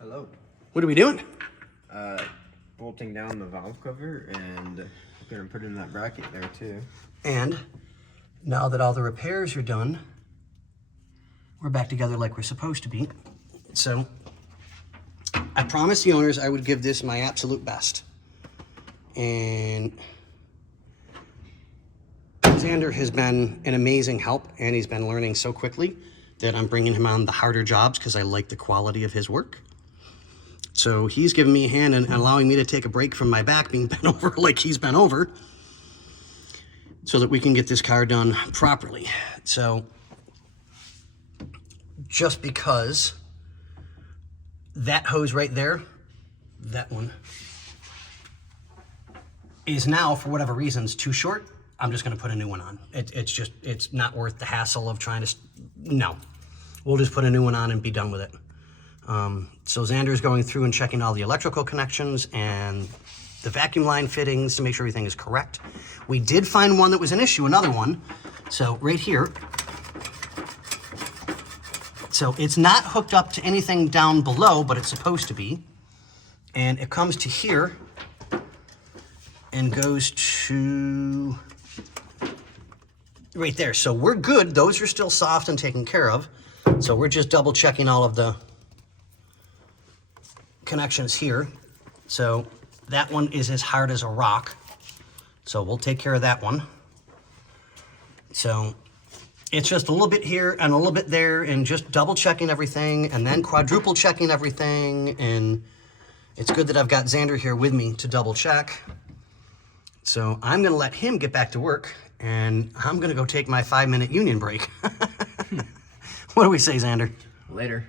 Hello. What are we doing? Bolting down the valve cover and gonna put in that bracket there too. And now that all the repairs are done, we're back together like we're supposed to be. So I promised the owners I would give this my absolute best. And Xander has been an amazing help, and he's been learning so quickly that I'm bringing him on the harder jobs because I like the quality of his work. So he's giving me a hand and allowing me to take a break from my back being bent over like he's bent over so that we can get this car done properly. So just because that hose right there, that one, is now, for whatever reasons, too short, I'm just going to put a new one on. It's not worth the hassle of trying to, no. We'll just put a new one on and be done with it. So Xander's going through and checking all the electrical connections and the vacuum line fittings to make sure everything is correct. We did find one that was an issue, another one. So right here. So it's not hooked up to anything down below, but it's supposed to be. And it comes to here and goes to right there. So we're good. Those are still soft and taken care of. So we're just double checking all of the connections here. So that one is as hard as a rock. So we'll take care of that one. So it's just a little bit here and a little bit there and just double checking everything and then quadruple checking everything. And it's good that I've got Xander here with me to double check. So I'm gonna let him get back to work and I'm gonna go take my 5-minute union break. What do we say, Xander? Later.